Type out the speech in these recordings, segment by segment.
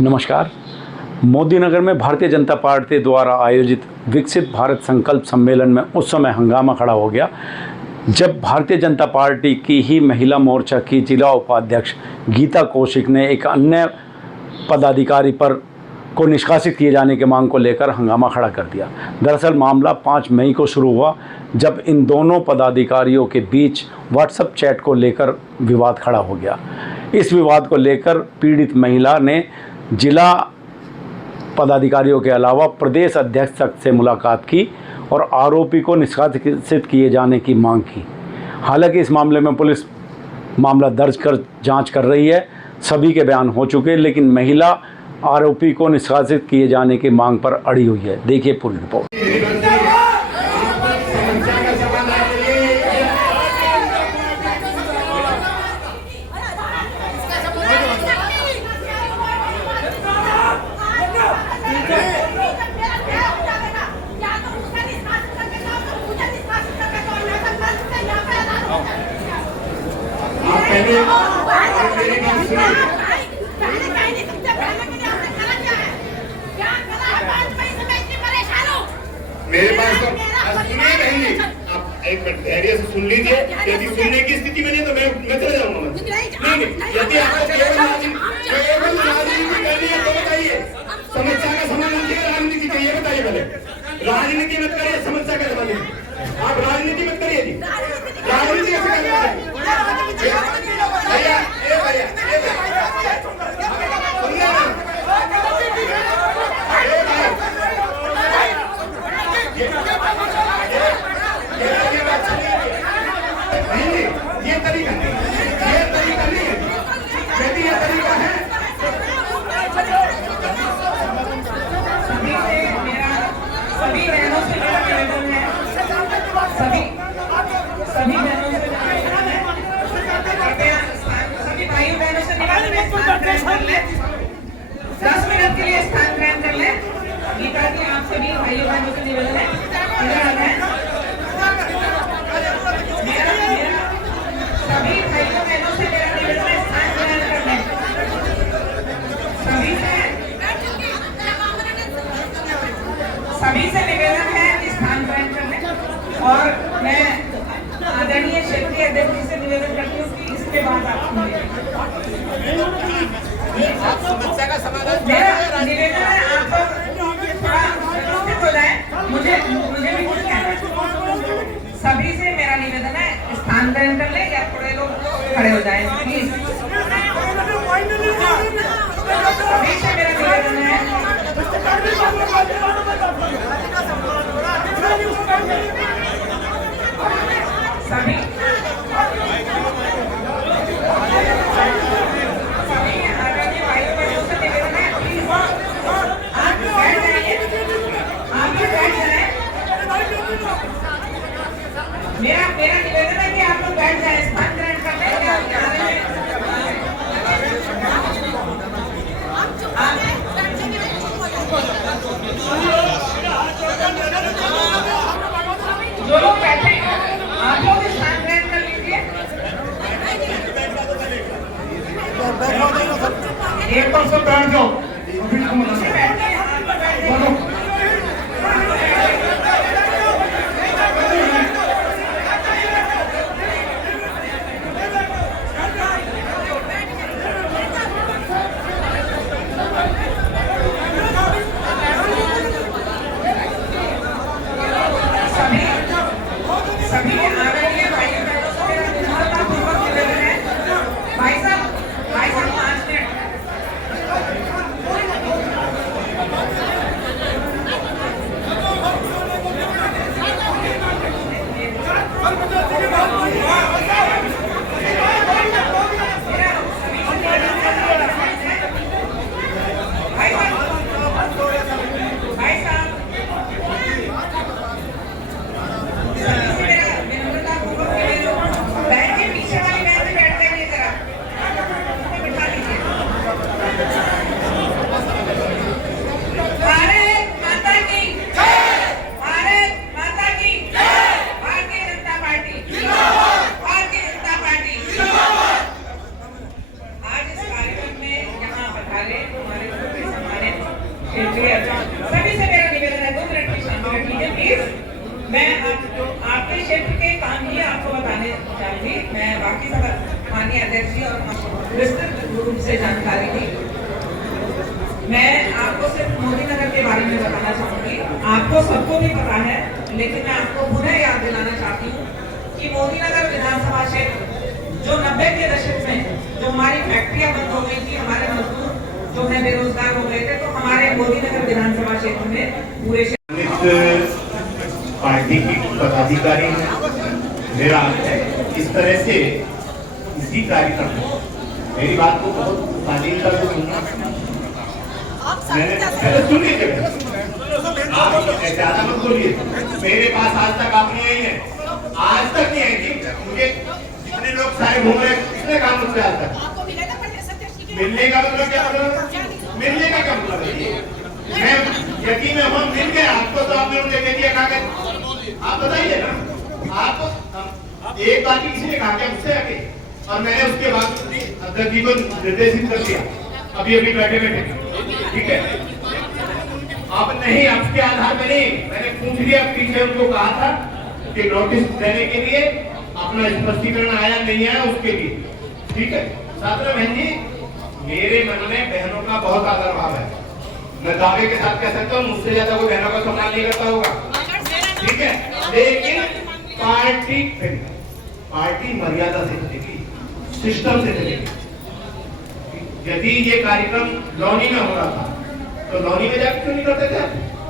नमस्कार। मोदी नगर में भारतीय जनता पार्टी द्वारा आयोजित विकसित भारत संकल्प सम्मेलन में उस समय हंगामा खड़ा हो गया जब भारतीय जनता पार्टी की ही महिला मोर्चा की जिला उपाध्यक्ष गीता कौशिक ने एक अन्य पदाधिकारी को निष्कासित किए जाने की मांग को लेकर हंगामा खड़ा कर दिया। दरअसल मामला 5 मई को शुरू हुआ जब इन दोनों पदाधिकारियों के बीच व्हाट्सएप चैट को लेकर विवाद खड़ा हो गया। इस विवाद को लेकर पीड़ित महिला ने जिला पदाधिकारियों के अलावा प्रदेश अध्यक्ष तक से मुलाकात की और आरोपी को निष्कासित किए जाने की मांग की। हालांकि इस मामले में पुलिस मामला दर्ज कर जांच कर रही है। सभी के बयान हो चुके हैं, लेकिन महिला आरोपी को निष्कासित किए जाने की मांग पर अड़ी हुई है। देखिए पूरी रिपोर्ट। मेरे पास तो सुनिए नहीं, आप एक मिनट धैर्य से सुन लीजिए। यदि सुनने की स्थिति में नहीं तो मैं चले जाऊंगा। नहीं, यदि आपको केवल राजनीति करनी है तो बताइए। समस्या का समाधान चाहिए, राजनीति चाहिए, बताइए पहले। राजनीति मत करिए, समस्या का समाधान। आप राजनीति मत करिए जी, राजनीति कैसे करनी है? ये तरीका नहीं, ये तरीका नहीं है। यदि ये तरीका है सभी बहनों से मेरा निवेदन है, सभी बहनों से सभी भाई बहनों से निवेदन है, स्थान ग्रहण कर ले। 10 मिनट के लिए स्थान ग्रहण कर ले। गीता जी, आप सभी भाई बहनों से निवेदन है, इधर आ जाए। सभी भाइयों बहनों से मेरा निवेदन है, स्थान ग्रहण कर लें। सभी से निवेदन है कि स्थान ग्रहण कर लें। और मैं आदरणीय क्षेत्रीय अध्यक्ष जी से निवेदन करती हूँ कि इसके बाद आप समस्या का समाधान। मेरा निवेदन है, आप थोड़ा व्यवस्थित हो जाए। मुझे भी कुछ कहना है। सभी से मेरा निवेदन है, स्थान ग्रहण कर ले या थोड़े लोग खड़े हो जाए प्लीज। सभी से मेरा निवेदन है, सभी आदरणीय भाइयों बहनों से निवेदन है, प्लीज आप बैठ जाइए, आप भी बैठ जाए। मेरा निवेदन है कि आप लोग बैठ जाए, स्थान ग्रहण कर लें। जो लोग बैठे आप लोग स्थान ग्रहण कर लीजिए। एक बार सब बैठ जाओ। सभी आदरणीय भाइयों बहनों से मेरा विनम्रतापूर्वक निवेदन है, भाई साहब 5 मिनट। चाहूंगी। मैं बाकी सब माननीय अध्यक्ष जी और विस्तृत रूप से जानकारी दी। मैं आपको सिर्फ मोदी नगर के बारे में बताना चाहूंगी। आपको सबको भी पता है, लेकिन मैं आपको पुनः याद दिलाना चाहती हूँ कि मोदी नगर विधानसभा क्षेत्र जो 90 के दशक में जो हमारी फैक्ट्रियां बंद हो गई थी, हमारे मजदूर जो है बेरोजगार हो गए थे, तो हमारे मोदी नगर विधानसभा क्षेत्र में पूरे पार्टी की पदाधिकारी मेरा है इस तरह से इसी कार्यक्रम में मेरी बात को बहुत शालीनता से सुनना। मैंने सुन लीजिए, आप ज्यादा मत बोलिए। मेरे पास आज तक आप नहीं आई है, आज तक नहीं आई थी। मुझे जितने लोग सारे घूम रहे किसने कहा मुझसे आज तक? मिलने का मतलब क्या मतलब? मिलने का क्या मतलब है? मैं यकीन में हम मिल गए आपको, तो आपने मुझे दे दिया कागज। आप बताइए ना, आप एक बात ही किसी ने कहा क्या मुझसे आके? और मैंने उसके बाद अध्यक्ष जी को निर्देशित कर दिया अभी अभी बैठे बैठे, ठीक है? आप नहीं, आपके आधार में नहीं, मैंने पूछ लिया पीछे, उनको कहा था कि नोटिस देने के लिए अपना स्पष्टीकरण आया नहीं आया उसके लिए, ठीक है? छात्र बहन जी, मेरे मन में बहनों का बहुत आदर भाव है। मैं दावे के साथ कह सकता हूँ मुझसे ज्यादा कोई बहनों का सम्मान नहीं करता होगा, ठीक है? लेकिन पार्टी मर्यादा से चलेगी, सिस्टम से चलेगी। यदि ये कार्यक्रम लौनी में हो रहा था तो लौनी में जाकर क्यों नहीं करते थे?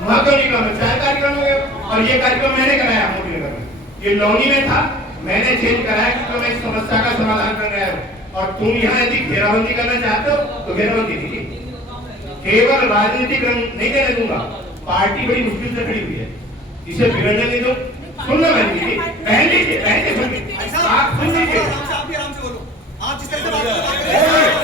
वहां क्यों नहीं करना? चाहे कार्यक्रम हो गया। और ये कार्यक्रम मैंने कराया मोदी नगर में, ये लौनी में था, मैंने चेंज कराया क्योंकि मैं इस समस्या का समाधान कर रहा हूँ। और तुम यहाँ यदि घेराबंदी करना चाहते हो तो घेराबंदी कीजिए, केवल राजनीतिक रंग नहीं देने दूंगा। पार्टी बड़ी मुश्किल से खड़ी हुई है, इसे बिगड़ने नहीं दो। सुनना बहन जी, बहन लीजिए, आप सुन लीजिए। आप जिस तरह से बात कर रहे हैं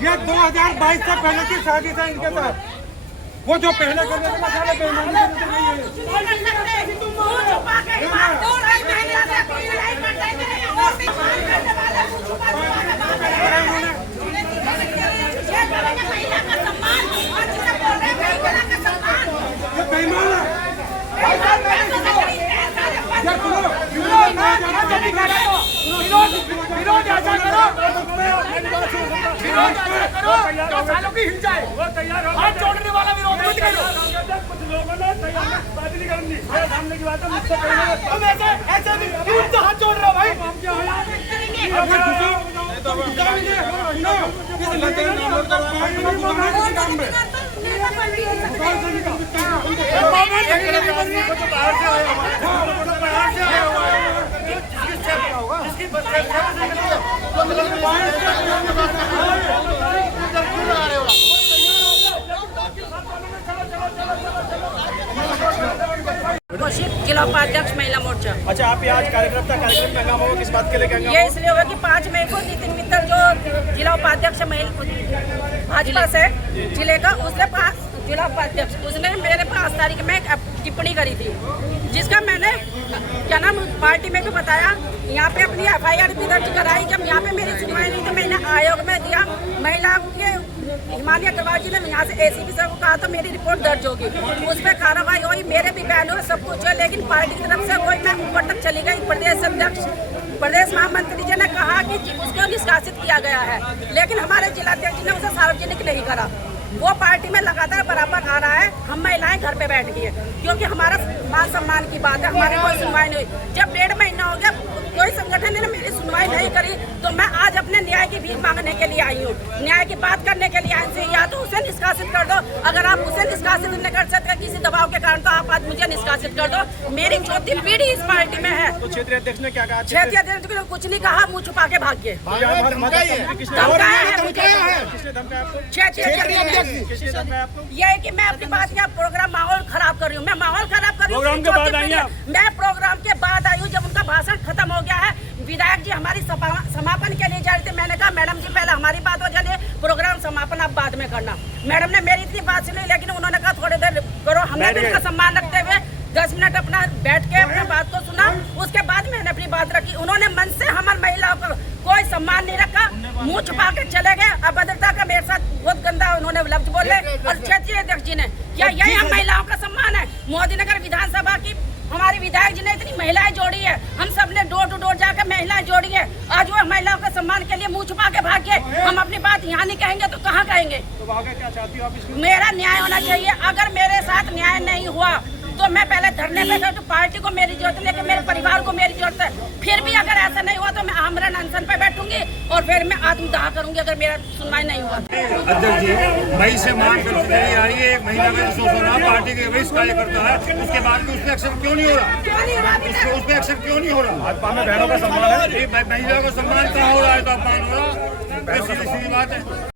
ये 2022 से पहले की साजिश है इनके साथ। वो जो पहले करने थे मसाले सालों की हिल जाए वो तैयार हो, हाथ जोड़ने वाला विरोध मत करो। कुछ लोगों ने तैयार बात नहीं करनी, सामने की बात है मुझसे कहने तुम ऐसे भी तो हाथ जोड़ रहे हो भाई। हम क्या कौशिक जिला उपाध्यक्ष महिला मोर्चा। अच्छा, आप ये आज कार्यक्रम में हंगामा हुआ, किस बात के लिए हंगामा? ये इसलिए हुआ कि 5 मई को नितिन मित्तल जो जिला उपाध्यक्ष भाजपा से जिले का, उसने जिला उपाध्यक्ष उसने मेरे 5 तारीख में एक टिप्पणी करी थी, जिसका मैंने क्या नाम पार्टी में भी बताया। यहाँ पे अपनी FIR भी दर्ज कराई। जब यहाँ पे मेरी सुनवाई नहीं तो मैंने आयोग में दिया। महिलाओं के हिमालय अग्रवाल जी ने यहाँ से ACP सर को कहा तो मेरी रिपोर्ट दर्ज होगी, उस पर कार्रवाई हुई। मेरे भी बयान हुए, सब कुछ है, लेकिन पार्टी की तरफ से कोई मैं ऊपर तक चली गई। प्रदेश महामंत्री जी ने कहा कि उसको निष्कासित किया गया है, लेकिन हमारे जिलाध्यक्ष ने उसे सार्वजनिक नहीं करा। वो पार्टी में लगातार बराबर आ रहा है। हम महिलाएं घर पे बैठ गई है क्योंकि हमारा मान सम्मान की बात है। हमारी कोई सुनवाई नहीं हुई। जब 1.5 महीना हो गया, कोई संगठन ने मेरी सुनवाई नहीं करी, तो मैं आज अपने न्याय की भीख मांगने के लिए आई हूँ। न्याय की बात करने के लिए आई हूँ। या तो उसे निष्कासित कर दो, अगर आप उसे निष्कासित नहीं कर सकते किसी दबाव के कारण, तो आप आज मुझे निष्कासित कर दो। मेरी चौथी पीढ़ी इस पार्टी में है। तो क्षेत्रीय अध्यक्ष ने क्या कहा? क्षेत्रीय अध्यक्ष ने कुछ नहीं कहा, मुँह छुपा के भाग गए। धमकाया है ये है कि मैं अपनी बात का प्रोग्राम माहौल खराब कर रही हूँ। मैं माहौल खराब कर रही हूँ। प्रोग्राम के बाद आई हैं? मैं प्रोग्राम के बाद आई हूँ, जब उनका भाषण खत्म हो गया है। विधायक जी हमारी समापन के लिए जा रहे थे। मैंने कहा मैडम जी पहले हमारी बात हो जाए, प्रोग्राम समापन आप बाद में करना। मैडम ने मेरी इतनी बात सुनी, लेकिन उन्होंने कहा थोड़ी देर करो। हमने भी उनका सम्मान रखते हुए 10 मिनट अपना बैठ के अपनी बात को सुना। उसके बाद मैंने अपनी बात रखी। उन्होंने मन से हमारी महिलाओं को कोई सम्मान नहीं रखा, मुंह छुपा के चले गए। अभद्रता का मेरे साथ बहुत गंदा उन्होंने लफ्ज बोले। और क्षेत्रीय अध्यक्ष जी ने, क्या यही हम महिलाओं का सम्मान है? मोदी नगर विधानसभा की हमारी विधायक जी ने इतनी महिलाएं जोड़ी है, हम सब ने डोर टू डोर जाकर महिलाएं जोड़ी है। आज वो महिलाओं के सम्मान के लिए मुंह छुपा के भाग गए। हम अपनी बात यहाँ नहीं कहेंगे तो कहाँ कहेंगे? तो आगे क्या चाहती हो आप इसमें? मेरा न्याय होना चाहिए। अगर मेरे साथ न्याय नहीं हुआ तो मैं पहले धरने पे गई, तो पार्टी को मेरी जरूरत है, मेरे परिवार को मेरी जरूरत है। फिर भी अगर ऐसा नहीं हुआ तो मैं आमरण अनशन पे बैठूंगी और फिर मैं आत्मदाह करूंगी अगर मेरा सुनवाई नहीं हुआ। अध्यक्ष जी मई से मांग करती चली आ रही है, एक महीना का सोचना पार्टी के वरिष्ठ कार्यकर्ता है, उसके बाद भी उस पर एक्शन क्यों नहीं हो रहा? उस पर एक्शन क्यों नहीं हो रहा? भाजपा में बहनों का सम्मान है, महिला का सम्मान कहाँ हो रहा है? तो अपमान हो रहा है, सीधी बात है।